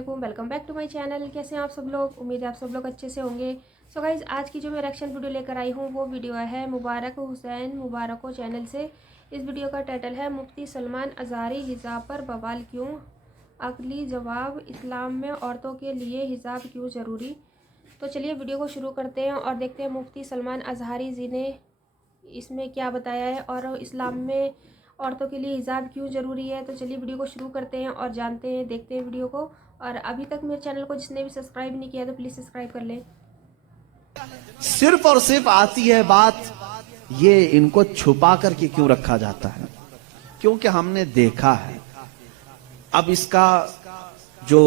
वालेकुम, welcome back to my channel. कैसे हैं आप सब लोग? उम्मीद है आप सब लोग अच्छे से होंगे। सो गाइज़, आज की जो मैं रिएक्शन वीडियो लेकर आई हूँ वो वीडियो है मुबारक हुसैन मुबारको चैनल से। इस वीडियो का टाइटल है मुफ्ती सलमान अज़हरी हिजाब पर बवाल क्यों, अकली जवाब, इस्लाम में औरतों के लिए हिजाब क्यों ज़रूरी। तो चलिए वीडियो को शुरू करते हैं और देखते हैं मुफ्ती सलमान अज़हरी जी ने इसमें क्या बताया है और इस्लाम में औरतों के लिए हिजाब क्यों ज़रूरी है। तो चलिए वीडियो को शुरू करते हैं और जानते हैं, देखते हैं वीडियो को। और अभी तक मेरे चैनल को जिसने भी सब्सक्राइब नहीं किया तो प्लीज़ सब्सक्राइब कर लें। सिर्फ और सिर्फ आती है बात, ये इनको छुपा करके क्यों रखा जाता है? क्योंकि हमने देखा है। अब इसका जो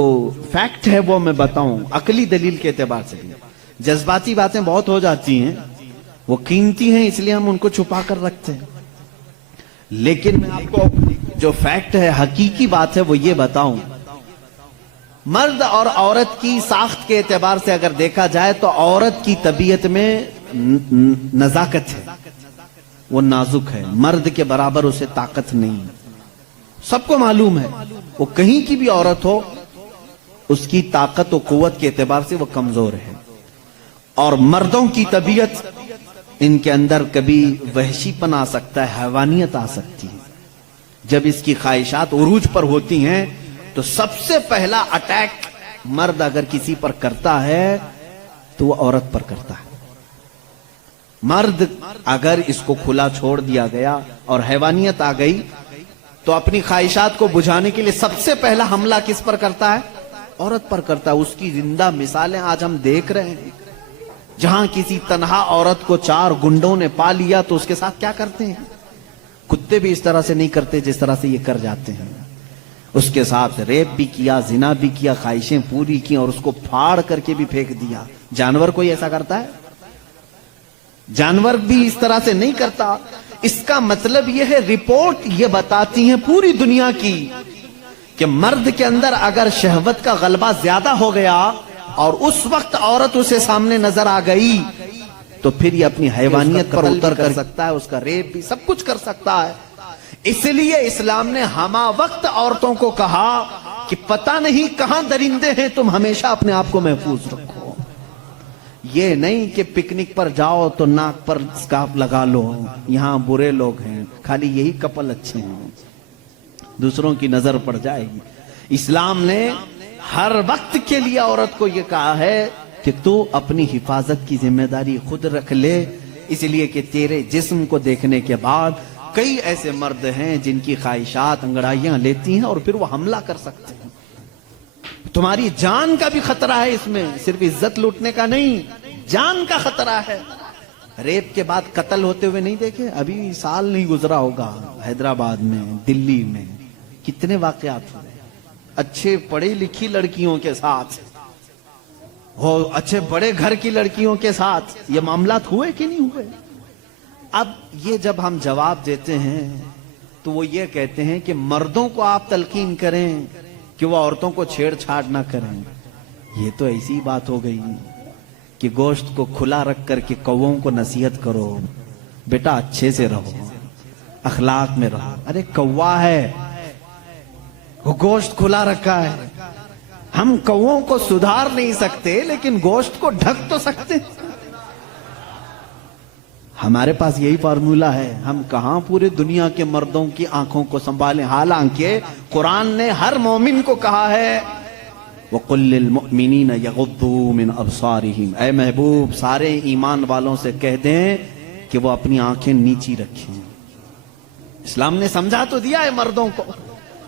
फैक्ट है वो मैं बताऊं, अकली दलील के एतबार से। जज्बाती बातें बहुत हो जाती हैं, वो कीमती हैं, इसलिए हम उनको छुपा कर रखते हैं। लेकिन मैं आपको जो फैक्ट है, हकीकी बात है, वो ये बताऊं, मर्द और औरत की साख्त के एतबार से अगर देखा जाए तो औरत की तबीयत में नजाकत है, वो नाजुक है। मर्द के बराबर उसे ताकत नहीं है, सबको मालूम है। वो कहीं की भी औरत हो, उसकी ताकत और कुव्वत के एतबार से वो कमजोर है। और मर्दों की तबीयत, इनके अंदर कभी वहशीपन आ सकता है, हैवानियत आ सकती है। जब इसकी ख्वाहिशात उरूज पर होती हैं तो सबसे पहला अटैक मर्द अगर किसी पर करता है तो वो औरत पर करता है। मर्द अगर इसको खुला छोड़ दिया गया और हैवानियत आ गई तो अपनी ख्वाहिशात को बुझाने के लिए सबसे पहला हमला किस पर करता है? औरत पर करता है। उसकी जिंदा मिसालें आज हम देख रहे हैं। जहां किसी तन्हा औरत को 4 गुंडों ने पा लिया तो उसके साथ क्या करते हैं? कुत्ते भी इस तरह से नहीं करते जिस तरह से ये कर जाते हैं। उसके साथ रेप भी किया, जिना भी किया, ख्वाहिशें पूरी की और उसको फाड़ करके भी फेंक दिया। जानवर कोई ऐसा करता है? जानवर भी इस तरह से नहीं करता। इसका मतलब यह है, रिपोर्ट ये बताती है पूरी दुनिया की कि मर्द के अंदर अगर शहवत का गलबा ज्यादा हो गया और उस वक्त औरत उसे सामने नजर आ गई तो फिर ये अपनी हैवानियत पर उतर कर सकता है, उसका रेप भी सब कुछ कर सकता है। इसलिए इस्लाम ने हमा वक्त औरतों को कहा कि पता नहीं कहां दरिंदे हैं, तुम हमेशा अपने आप को महफूज रखो। ये नहीं कि पिकनिक पर जाओ तो नाक पर स्कार्फ लगा लो, यहां बुरे लोग हैं, खाली यही कपल अच्छे हैं, दूसरों की नजर पड़ जाएगी। इस्लाम ने हर वक्त के लिए औरत को यह कहा है कि तू अपनी हिफाजत की जिम्मेदारी खुद रख ले, इसलिए कि तेरे जिस्म को देखने के बाद कई ऐसे मर्द हैं जिनकी ख्वाहिशात अंगड़ाइयां लेती हैं और फिर वो हमला कर सकते हैं। तुम्हारी जान का भी खतरा है इसमें, सिर्फ इज्जत लूटने का नहीं, जान का खतरा है। रेप के बाद कत्ल होते हुए नहीं देखे? अभी साल नहीं गुजरा होगा, हैदराबाद में, दिल्ली में कितने वाकयात हुए अच्छे पढ़ी लिखी लड़कियों के साथ, हो अच्छे बड़े घर की लड़कियों के साथ। ये मामलात हुए कि नहीं हुए? अब ये जब हम जवाब देते हैं तो वो ये कहते हैं कि मर्दों को आप तलकीन करें कि वो औरतों को छेड़छाड़ ना करें। ये तो ऐसी बात हो गई कि गोश्त को खुला रख करके कौवों को नसीहत करो, बेटा अच्छे से रहो, अखलाक में रहो। अरे कौवा है, वो गोश्त खुला रखा है। हम कौवों को सुधार नहीं सकते लेकिन गोश्त को ढक तो सकते। हमारे पास यही फार्मूला है। हम कहां पूरे दुनिया के मर्दों की आंखों को संभालें। हालांकि कुरान ने हर मोमिन को कहा है, वक़ुल लिल मुमिनीना यग़ुद्दू मिन अब्सारिहिम, ऐ महबूब सारे ईमान वालों से कह दें कि वो अपनी आंखें नीची रखें। इस्लाम ने समझा तो दिया है मर्दों को,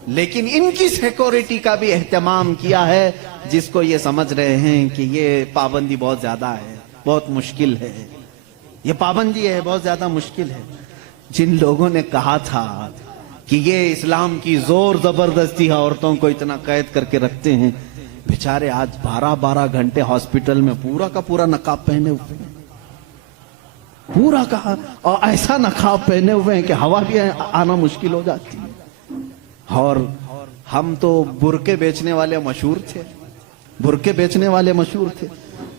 लेकिन इनकी सिक्योरिटी का भी एहतमाम किया है, जिसको ये समझ रहे हैं कि ये पाबंदी बहुत ज्यादा है, बहुत मुश्किल है, ये पाबंदी है बहुत ज्यादा मुश्किल है। जिन लोगों ने कहा था कि ये इस्लाम की जोर जबरदस्ती है, औरतों को इतना कैद करके रखते हैं, बेचारे आज 12-12 घंटे हॉस्पिटल में पूरा का पूरा नकाब पहने हुए हैं, पूरा का, और ऐसा नकाब पहने हुए हैं कि हवा भी आना मुश्किल हो जाती है। और हम तो बुरके बेचने वाले मशहूर थे, बुरके बेचने वाले मशहूर थे।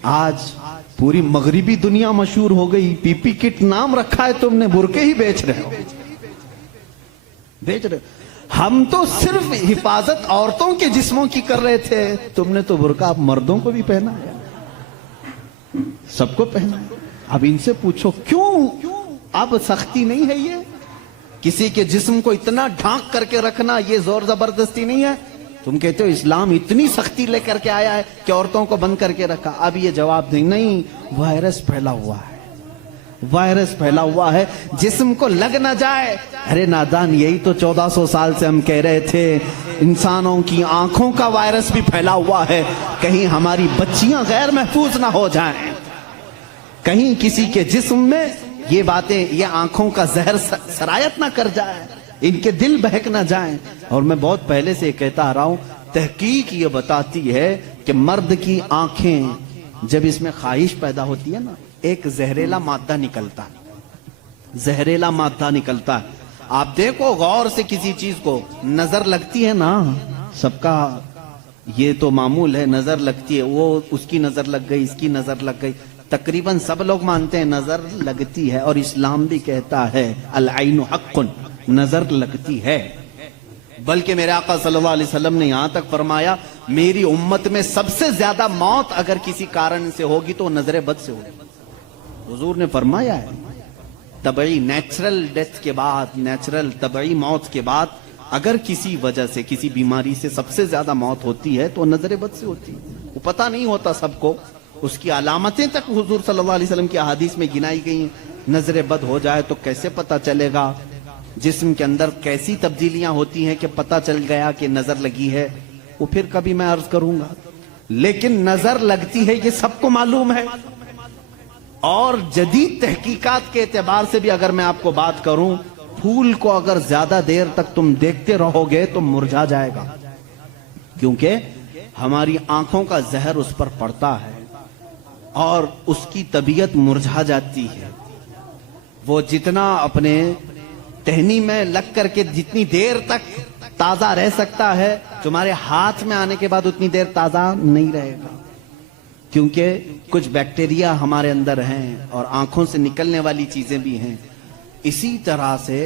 आज पूरी मगरिबी दुनिया मशहूर हो गई। पीपी किट नाम रखा है तुमने, बुरके ही बेच रहे हो, बेच रहे। हम तो सिर्फ हिफाजत औरतों के जिस्मों की कर रहे थे, तुमने तो बुर्का अब मर्दों को भी पहना है, सबको पहना है। अब इनसे पूछो क्यों अब सख्ती नहीं है? ये किसी के जिस्म को इतना ढांक करके रखना ये जोर जबरदस्ती नहीं है? तुम कहते हो इस्लाम इतनी सख्ती लेकर के आया है कि औरतों को बंद करके रखा। अब ये जवाब दें, नहीं, वायरस फैला हुआ है, वायरस फैला हुआ है, जिस्म को लग ना जाए। अरे नादान, यही तो 1400 साल से हम कह रहे थे, इंसानों की आंखों का वायरस भी फैला हुआ है, कहीं हमारी बच्चियां गैर महफूज ना हो जाएं, कहीं किसी के जिस्म में ये बातें, ये आंखों का जहर सरायत ना कर जाए, इनके दिल बहक ना जाएं। और मैं बहुत पहले से कहता आ रहा हूं, तहकीक ये बताती है कि मर्द की आंखें जब इसमें ख्वाहिश पैदा होती है ना, एक जहरीला मादा निकलता है, जहरीला मादा निकलता है। आप देखो गौर से किसी चीज को, नजर लगती है ना, सबका ये तो मामूल है, नजर लगती है, वो उसकी नजर लग गई, इसकी नजर लग गई, तकरीबन सब लोग मानते हैं नजर लगती है। और इस्लाम भी कहता है अल ऐनु हक्कुन, नजर लगती है। बल्कि मेरे आका सल्लल्लाहु अलैहि वसल्लम ने यहां तक फरमाया, मेरी उम्मत में सबसे ज्यादा मौत अगर किसी कारण से होगी तो नजर बद से होगी। हुजूर ने फरमाया है, तबई नेचुरल डेथ के बाद, नेचुरल तबई मौत के बाद अगर किसी वजह से, किसी बीमारी से सबसे ज्यादा मौत होती है तो नजर बद से होती है। वो पता नहीं होता सबको, उसकी अलामतें तक हुजूर सल्लल्लाहु अलैहि वसल्लम की अहादीस में गिनाई गई। नजर बद हो जाए तो कैसे पता चलेगा? जिस्म के अंदर कैसी तब्दीलियां होती हैं कि पता चल गया कि नजर लगी है, वो फिर कभी मैं अर्ज करूंगा। लेकिन नजर लगती है ये सबको मालूम है। और जदीद तहकीकात के एतबार से भी अगर मैं आपको बात करूं, फूल को अगर ज्यादा देर तक तुम देखते रहोगे तो मुरझा जाएगा, क्योंकि हमारी आंखों का जहर उस पर पड़ता है और उसकी तबीयत मुरझा जाती है। वो जितना अपने टहनी में लग करके जितनी देर तक ताजा रह सकता है, तुम्हारे हाथ में आने के बाद उतनी देर ताजा नहीं रहेगा, क्योंकि कुछ बैक्टीरिया हमारे अंदर हैं और आंखों से निकलने वाली चीजें भी हैं। इसी तरह से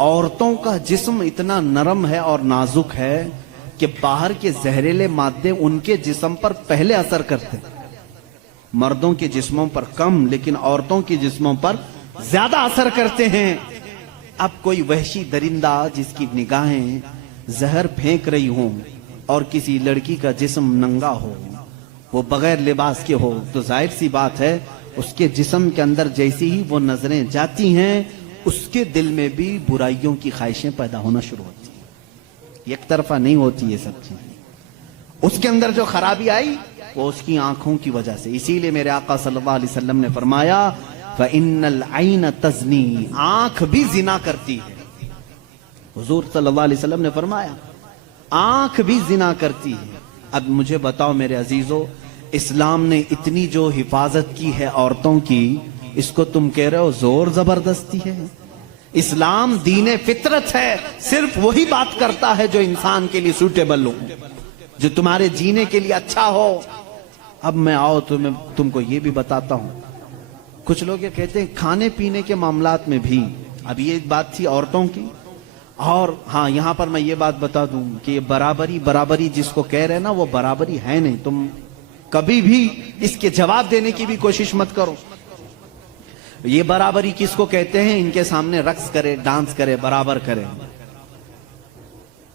औरतों का जिस्म इतना नरम है और नाजुक है कि बाहर के जहरीले मादे उनके जिस्म पर पहले असर करते हैं। मर्दों के जिस्मों पर कम, लेकिन औरतों के जिस्मों पर ज्यादा असर करते हैं। अब कोई वहशी दरिंदा जिसकी निगाहें जहर फेंक रही हों और किसी लड़की का जिस्म नंगा हो, वो बगैर लिबास के हो, तो जाहिर सी बात है उसके जिस्म के अंदर जैसी ही वो नजरें जाती हैं, उसके दिल में भी बुराइयों की ख्वाहिशें पैदा होना शुरू होती हैं। एक तरफा नहीं होती ये सब चीजें। उसके अंदर जो खराबी आई वो उसकी आंखों की वजह से। इसीलिए मेरे आका सल्लल्लाहु अलैहि वसल्लम ने फरमाया, फ़इन्नल ऐन तज़नी, आंख भी जिना करती है। हुजूर सल्लल्लाहु अलैहि वसल्लम ने फरमाया आंख भी जिना करती है। अब मुझे बताओ मेरे अजीजों, इस्लाम ने इतनी जो हिफाजत की है औरतों की, इसको तुम कह रहे हो जोर जबरदस्ती है? इस्लाम दीन फितरत है, सिर्फ वही बात करता है जो इंसान के लिए सूटेबल हो, जो तुम्हारे जीने के लिए अच्छा हो। अब मैं आओ तुमको ये भी बताता हूं, कुछ लोग ये कहते हैं खाने पीने के मामलात में भी, अब ये बात थी औरतों की। और हाँ, यहां पर मैं ये बात बता दूं कि बराबरी जिसको कह रहे हैं ना, वो बराबरी है नहीं। तुम कभी भी इसके जवाब देने की भी कोशिश मत करो। ये बराबरी किसको कहते हैं? इनके सामने रक्स करे, डांस करे, बराबर करे।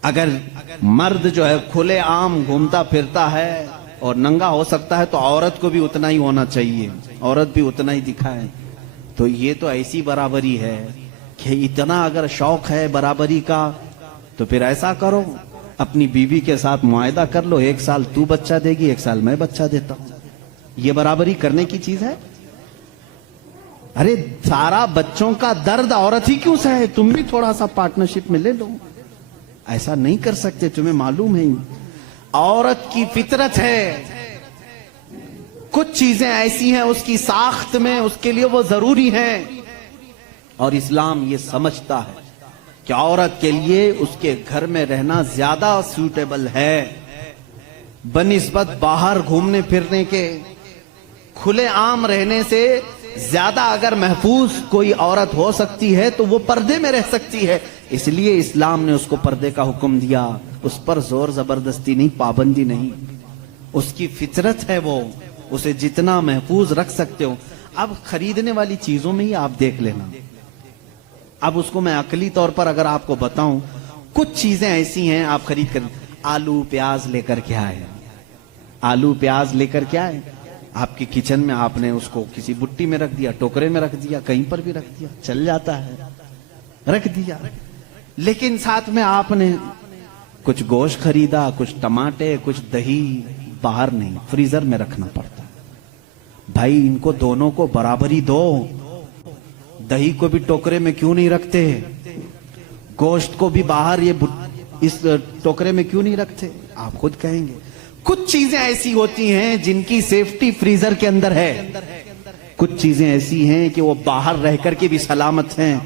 अगर मर्द जो है खुले आम घूमता फिरता है और नंगा हो सकता है, तो औरत को भी उतना ही होना चाहिए, औरत भी उतना ही दिखाए। तो ये तो ऐसी बराबरी है कि इतना अगर शौक है बराबरी का, तो फिर ऐसा करो, अपनी बीवी के साथ मुआहदा कर लो, 1 साल तू बच्चा देगी, 1 साल मैं बच्चा देता हूं। ये बराबरी करने की चीज है? अरे सारा बच्चों का दर्द औरत ही क्यों सहे, तुम भी थोड़ा सा पार्टनरशिप में ले लो। ऐसा नहीं कर सकते, तुम्हें मालूम है औरत की फितरत है, कुछ चीजें ऐसी हैं उसकी साख्त में, उसके लिए वो जरूरी है। और इस्लाम ये समझता है कि औरत के लिए उसके घर में रहना ज्यादा सूटेबल है बनिस्बत बाहर घूमने फिरने के। खुले आम रहने से زیادہ اگر محفوظ کوئی عورت ہو سکتی ہے تو وہ پردے میں رہ سکتی ہے، اس لیے اسلام نے اس کو پردے کا حکم دیا. اس پر زور زبردستی نہیں، پابندی نہیں، اس کی فطرت ہے، وہ اسے جتنا محفوظ رکھ سکتے ہو. اب خریدنے والی چیزوں میں ہی آپ دیکھ لینا. اب اس کو میں عقلی طور پر اگر آپ کو بتاؤں، کچھ چیزیں ایسی ہیں آپ خرید کر، آلو پیاز لے کر کے آئے، آلو پیاز لے کر کے آئے آپ کے کچن میں، آپ نے اس کو کسی بٹی میں رکھ دیا، ٹوکرے میں رکھ دیا، کہیں پر بھی رکھ دیا، چل جاتا ہے، رکھ دیا. لیکن ساتھ میں آپ نے کچھ گوشت خریدا، کچھ ٹماٹے، کچھ دہی، باہر نہیں، فریزر میں رکھنا پڑتا ہے. بھائی ان کو دونوں کو برابری دو. دہی کو بھی ٹوکرے میں کیوں نہیں رکھتے؟ گوشت کو بھی باہر یہ اس ٹوکرے میں کیوں نہیں رکھتے؟ آپ خود کہیں گے. کچھ چیزیں ایسی ہوتی ہیں جن کی سیفٹی فریزر کے اندر ہے، کچھ چیزیں ایسی ہیں کہ وہ باہر رہ کر کے بھی سلامت ہیں.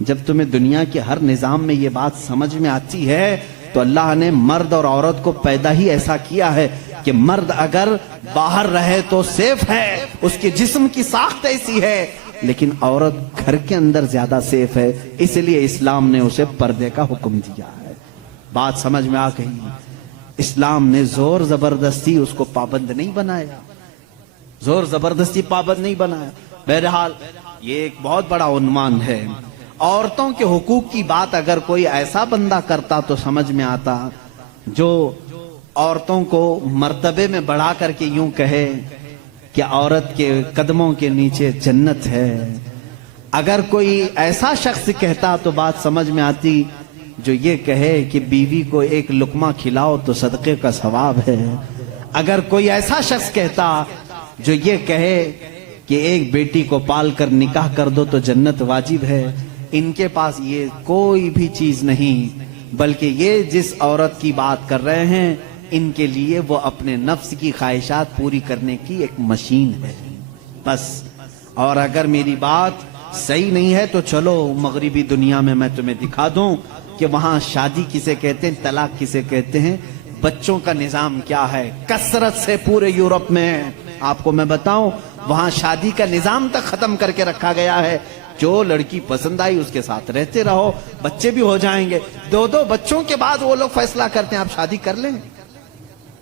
جب تمہیں دنیا کے ہر نظام میں یہ بات سمجھ میں آتی ہے تو اللہ نے مرد اور عورت کو پیدا ہی ایسا کیا ہے کہ مرد اگر باہر رہے تو سیف ہے، اس کے جسم کی ساخت ایسی ہے، لیکن عورت گھر کے اندر زیادہ سیف ہے. اس لیے اسلام نے اسے پردے کا حکم دیا ہے. بات سمجھ میں آ گئی؟ اسلام نے زور زبردستی اس کو پابند نہیں بنایا، زور زبردستی پابند نہیں بنایا. بہرحال یہ ایک بہت بڑا عنوان ہے. عورتوں کے حقوق کی بات اگر کوئی ایسا بندہ کرتا تو سمجھ میں آتا جو عورتوں کو مرتبے میں بڑھا کر کے یوں کہے کہ عورت کے قدموں کے نیچے جنت ہے. اگر کوئی ایسا شخص کہتا تو بات سمجھ میں آتی جو یہ کہے کہ بیوی کو ایک لقمہ کھلاؤ تو صدقے کا ثواب ہے. اگر کوئی ایسا شخص کہتا جو یہ کہے کہ ایک بیٹی کو پال کر نکاح کر دو تو جنت واجب ہے، ان کے پاس یہ کوئی بھی چیز نہیں، بلکہ یہ جس عورت کی بات کر رہے ہیں ان کے لیے وہ اپنے نفس کی خواہشات پوری کرنے کی ایک مشین ہے بس. اور اگر میری بات صحیح نہیں ہے تو چلو مغربی دنیا میں تمہیں دکھا دوں کہ وہاں شادی کسے کہتے ہیں، طلاق کسے کہتے ہیں، بچوں کا نظام کیا ہے. کثرت سے پورے یورپ میں آپ کو میں بتاؤں، وہاں شادی کا نظام تک ختم کر کے رکھا گیا ہے. جو لڑکی پسند آئی اس کے ساتھ رہتے رہو، بچے بھی ہو جائیں گے. 2 بچوں کے بعد وہ لوگ فیصلہ کرتے ہیں آپ شادی کر لیں.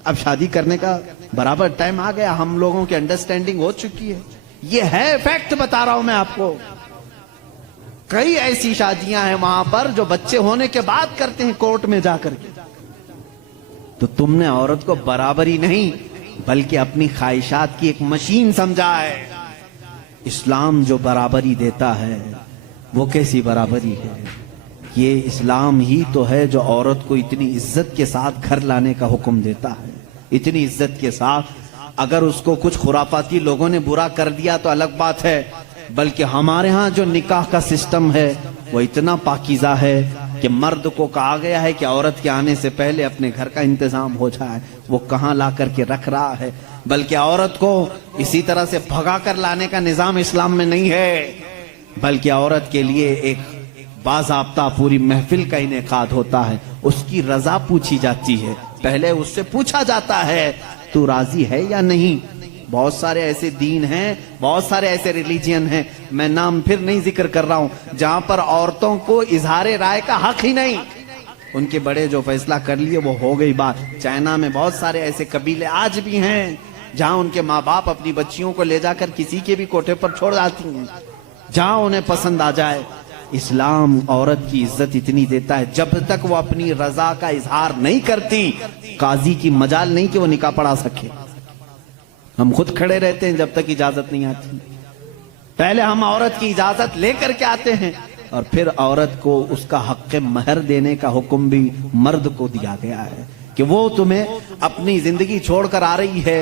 اب شادی کرنے کا برابر ٹائم آ گیا، ہم لوگوں کی انڈرسٹینڈنگ ہو چکی ہے. یہ ہے فیکٹ بتا رہا ہوں میں آپ کو. کئی ایسی شادیاں ہیں وہاں پر جو بچے ہونے کے بعد کرتے ہیں کورٹ میں جا کر کے. تو تم نے عورت کو برابری نہیں بلکہ اپنی خواہشات کی ایک مشین سمجھا ہے. اسلام جو برابری دیتا ہے وہ کیسی برابری ہے؟ یہ اسلام ہی تو ہے جو عورت کو اتنی عزت کے ساتھ گھر لانے کا حکم دیتا ہے، اتنی عزت کے ساتھ. اگر اس کو کچھ خرافاتی لوگوں نے برا کر دیا تو الگ بات ہے، بلکہ ہمارے ہاں جو نکاح کا سسٹم ہے وہ اتنا پاکیزہ ہے کہ مرد کو کہا گیا ہے کہ عورت کے آنے سے پہلے اپنے گھر کا انتظام ہو جائے. وہ کہاں لا کر کے رکھ رہا ہے، بلکہ عورت کو اسی طرح سے بھگا کر لانے کا نظام اسلام میں نہیں ہے، بلکہ عورت کے لیے ایک باضابطہ پوری محفل کا انعقاد ہوتا ہے. اس کی رضا پوچھی جاتی ہے، پہلے اس سے پوچھا جاتا ہے تو راضی ہے یا نہیں. بہت سارے ایسے دین ہیں، بہت سارے ایسے ریلیجین ہیں، میں نام پھر نہیں ذکر کر رہا ہوں، جہاں پر عورتوں کو اظہار رائے کا حق ہی نہیں. ان کے بڑے جو فیصلہ کر لیے وہ ہو گئی بات. چائنا میں بہت سارے ایسے قبیلے آج بھی ہیں جہاں ان کے ماں باپ اپنی بچیوں کو لے جا کر کسی کے بھی کوٹھے پر چھوڑ جاتی ہیں جہاں انہیں پسند آ جائے. اسلام عورت کی عزت اتنی دیتا ہے جب تک وہ اپنی رضا کا اظہار نہیں کرتی قاضی کی مجال نہیں کہ وہ نکاح پڑھا سکے. ہم خود کھڑے رہتے ہیں جب تک اجازت نہیں آتی. پہلے ہم عورت کی اجازت لے کر کے آتے ہیں اور پھر عورت کو اس کا حق مہر دینے کا حکم بھی مرد کو دیا گیا ہے کہ وہ تمہیں اپنی زندگی چھوڑ کر آ رہی ہے،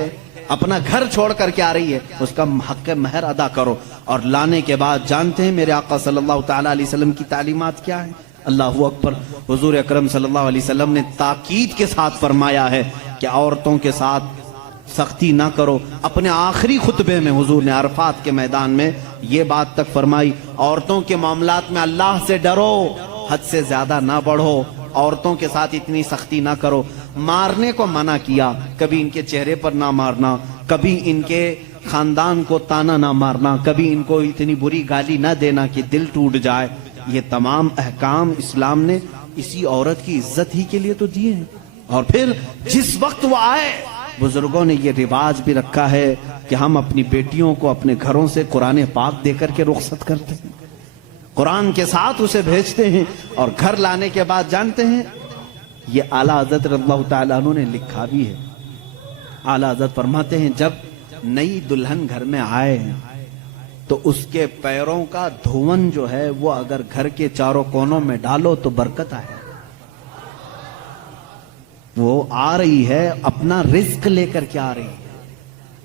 اپنا گھر چھوڑ کر کے آ رہی ہے، اس کا حق مہر ادا کرو. اور لانے کے بعد جانتے ہیں میرے آقا صلی اللہ تعالی علیہ وسلم کی تعلیمات کیا ہیں؟ اللہ اکبر. حضور اکرم صلی اللہ علیہ وسلم نے تاکید کے ساتھ فرمایا ہے کہ عورتوں کے ساتھ سختی نہ کرو. اپنے آخری خطبے میں حضور نے عرفات کے میدان میں یہ بات تک فرمائی، عورتوں کے معاملات میں اللہ سے ڈرو، حد سے زیادہ نہ بڑھو، عورتوں کے ساتھ اتنی سختی نہ کرو. مارنے کو منع کیا، کبھی ان کے چہرے پر نہ مارنا، کبھی ان کے खानदान को ताना ना मारना, कभी इनको इतनी बुरी गाली ना देना कि दिल टूट जाए, ये तमाम अहकाम इस्लाम ने इसी औरत की इज्जत ही के लिए तो दिए हैं। और फिर जिस वक्त वो आए, बुजुर्गों ने ये रिवाज भी रखा है कि हम अपनी बेटियों को अपने घरों से कुरान पाक देकर के रुखसत करते हैं, कुरान के साथ उसे भेजते हैं। और घर लाने के बाद जानते हैं, ये आला हज़रत रज़ियल्लाहु ताला अन्हु ने लिखा भी है। आला हज़रत फरमाते हैं, जब नई दुल्हन घर में आए तो उसके पैरों का धोवन जो है वो अगर घर के चारों कोनों में डालो तो बरकत आए। वो आ रही है, अपना रिस्क लेकर के आ रही है,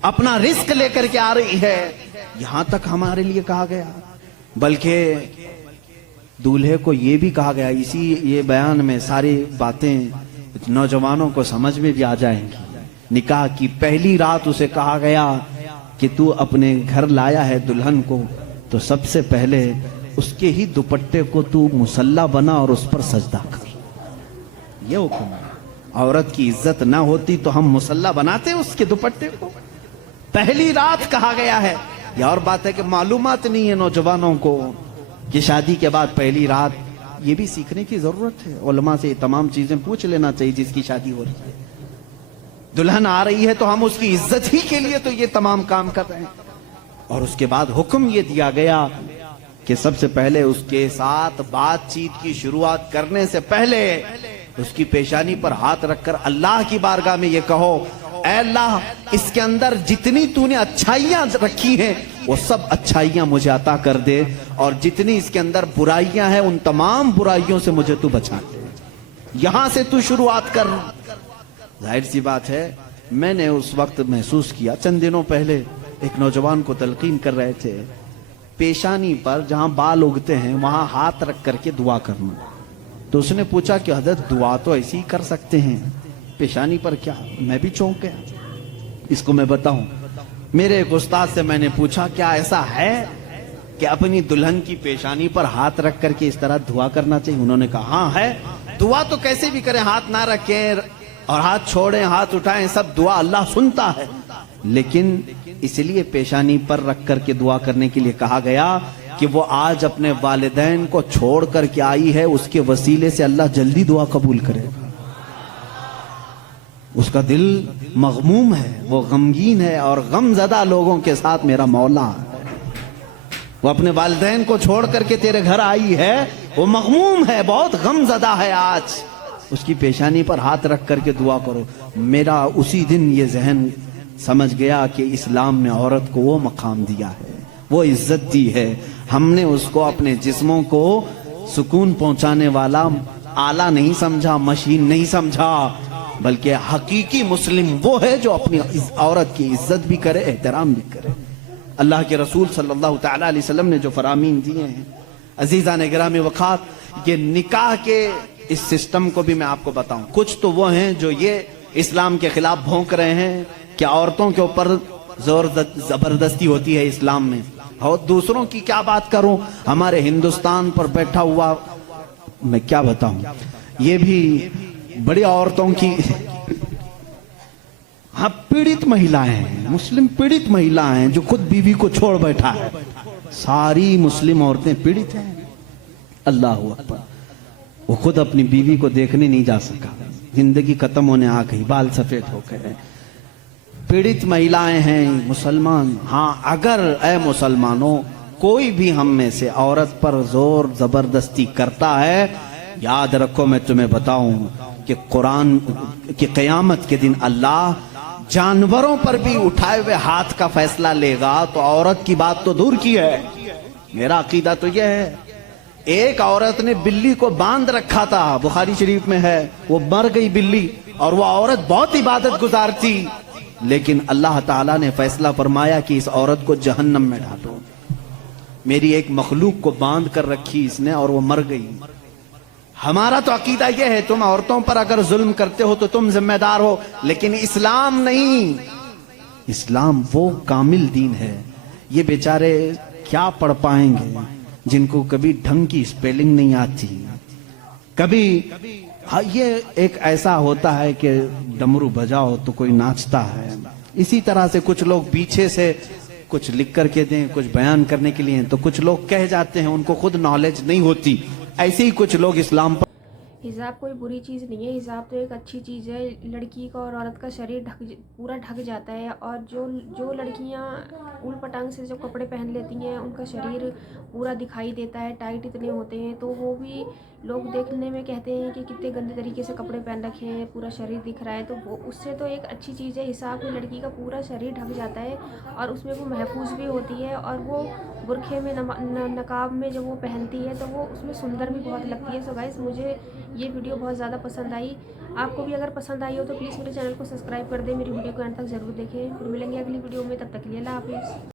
अपना रिस्क लेकर के आ रही है, यहां तक हमारे लिए कहा गया। बल्कि दूल्हे को ये भी कहा गया, इसी ये बयान में सारी बातें नौजवानों को समझ में भी आ जाएंगी। निकाह की पहली रात उसे कहा गया कि तू अपने घर लाया है दुल्हन को, तो सबसे पहले उसके ही दुपट्टे को तू मुसल्ला बना और उस पर सजदा कर। ये हुक्म है। औरत की इज्जत ना होती तो हम मुसल्ला बनाते उसके दुपट्टे को। पहली रात कहा गया है। यह और बात है कि मालूमात नहीं है नौजवानों को कि शादी के बाद पहली रात, ये भी सीखने की जरूरत है। उलमा से ये तमाम चीजें पूछ लेना चाहिए जिसकी शादी हो रही है। दुल्हन आ रही है तो हम उसकी इज्जत ही के लिए तो ये तमाम काम कर रहे हैं। और उसके बाद हुक्म ये दिया गया कि सबसे पहले उसके साथ बातचीत की शुरुआत करने से पहले उसकी पेशानी पर हाथ रखकर अल्लाह की बारगाह में ये कहो, ऐ अल्लाह, इसके अंदर जितनी तूने अच्छाइयां रखी हैं वो सब अच्छाइयां मुझे अता कर दे, और जितनी इसके अंदर बुराइयां हैं उन तमाम बुराइयों से मुझे तू बचा दे। यहां से तू शुरुआत कर। जाहिर सी बात है, मैंने उस वक्त महसूस किया, चंद दिनों पहले एक नौजवान को तलकीन कर रहे थे, पेशानी पर जहां बाल उगते हैं वहां हाथ रख करके दुआ करना। तो उसने पूछा कि हजरत दुआ तो ऐसे ही कर सकते हैं, पेशानी पर क्या? मैं भी चौंक गया। इसको मैं बताऊं, मेरे एक उस्ताद से मैंने पूछा क्या ऐसा है कि अपनी दुल्हन की पेशानी पर हाथ रख करके इस तरह दुआ करना चाहिए? उन्होंने कहा हाँ है। दुआ तो कैसे भी करें, हाथ ना रखें और हाथ छोड़ें, हाथ उठाएं, सब दुआ अल्लाह सुनता है, लेकिन इसलिए पेशानी पर रख करके दुआ करने के लिए कहा गया कि वो आज अपने वालिदैन को छोड़ करके आई है, उसके वसीले से अल्लाह जल्दी दुआ कबूल करेगा। उसका दिल मगमूम है, वो गमगीन है, और गमज़दा लोगों के साथ मेरा मौला है। वो अपने वालिदैन को छोड़ करके तेरे घर आई है, वो मगमूम है, बहुत गमज़दा है। आज उसकी पेशानी पर हाथ रख करके दुआ करो। मेरा उसी दिन ये जहन समझ गया कि इस्लाम ने औरत को वो मकाम दिया है, वो इज्जत दी है। हमने उसको अपने जिस्मों को सुकून पहुंचाने वाला आला नहीं समझा, मशीन नहीं समझा, बल्कि हकीकी मुस्लिम वो है जो अपनी औरत की इज्जत भी करे, एहतराम भी करे। अल्लाह के रसूल सल्लल्लाहु तआला अलैहि वसल्लम ने जो फरामीन दिए हैं, अजीज़ान गिरामी वक़ात, ये निकाह के इस सिस्टम को भी मैं आपको बताऊं। कुछ तो वो हैं जो ये इस्लाम के खिलाफ भौंक रहे हैं कि औरतों के ऊपर जोर जबरदस्ती होती है इस्लाम में, और दूसरों की क्या बात करूं, हमारे हिंदुस्तान पर बैठा हुआ मैं क्या बताऊं, ये भी बड़ी औरतों की, हाँ, पीड़ित महिलाएं हैं, मुस्लिम पीड़ित महिलाएं हैं जो खुद बीवी को छोड़ बैठा है। सारी मुस्लिम औरतें पीड़ित हैं। अल्लाह अकबर। वो खुद अपनी बीवी को देखने नहीं जा सका, जिंदगी खत्म होने आ गई, बाल सफेद हो गए। पीड़ित महिलाएं हैं मुसलमान। हाँ, अगर ऐ मुसलमानों कोई भी हम में से औरत पर जोर जबरदस्ती करता है, याद रखो मैं तुम्हें बताऊं कि कुरान की क़यामत के दिन अल्लाह जानवरों पर भी उठाए हुए हाथ का फैसला लेगा, तो औरत की बात तो दूर की है। मेरा अकीदा तो यह है, एक औरत ने बिल्ली को बांध रखा था, बुखारी शरीफ में है, वो मर गई बिल्ली, और वो औरत बहुत इबादत गुजार थी, लेकिन अल्लाह ताला ने फैसला फरमाया कि इस औरत को जहन्नम में डालो। मेरी एक मखलूक को बांध कर रखी इसने और वो मर गई। हमारा तो अकीदा यह है, तुम औरतों पर अगर जुल्म करते हो तो तुम जिम्मेदार हो, लेकिन इस्लाम नहीं। इस्लाम वो कामिल दीन है। ये बेचारे क्या पढ़ पाएंगे जिनको कभी ढंग की स्पेलिंग नहीं आती, कभी हाँ, ये एक ऐसा होता है कि डमरू बजाओ तो कोई नाचता है। इसी तरह से कुछ लोग पीछे से कुछ लिख करके दें, कुछ बयान करने के लिए, तो कुछ लोग कह जाते हैं उनको खुद नॉलेज नहीं होती। ऐसे ही कुछ लोग इस्लाम पर हिजाब कोई बुरी चीज़ नहीं है, हिजाब तो एक अच्छी चीज़ है। लड़की का और औरत का शरीर पूरा ढक जाता है। और जो लड़कियां उल पटांग से जो कपड़े पहन लेती हैं उनका शरीर पूरा दिखाई देता है, टाइट इतने होते हैं, तो वो भी लोग देखने में कहते हैं कि कितने गंदे तरीके से कपड़े पहन रखे हैं, पूरा शरीर दिख रहा है। तो वो उससे तो एक अच्छी चीज़ है, हिसाब में लड़की का पूरा शरीर ढक जाता है और उसमें वो महफूज भी होती है। और वो बुरखे में नकाब में जब वो पहनती है तो वो उसमें सुंदर भी बहुत लगती है। सो गाइस, मुझे ये वीडियो बहुत ज़्यादा पसंद आई। आपको भी अगर पसंद आई हो तो प्लीज़ मेरे चैनल को सब्सक्राइब कर दें, मेरी वीडियो को अंत तक ज़रूर देखें। फिर मिलेंगे अगली वीडियो में, तब तक के लिए अल्लाह हाफिज़।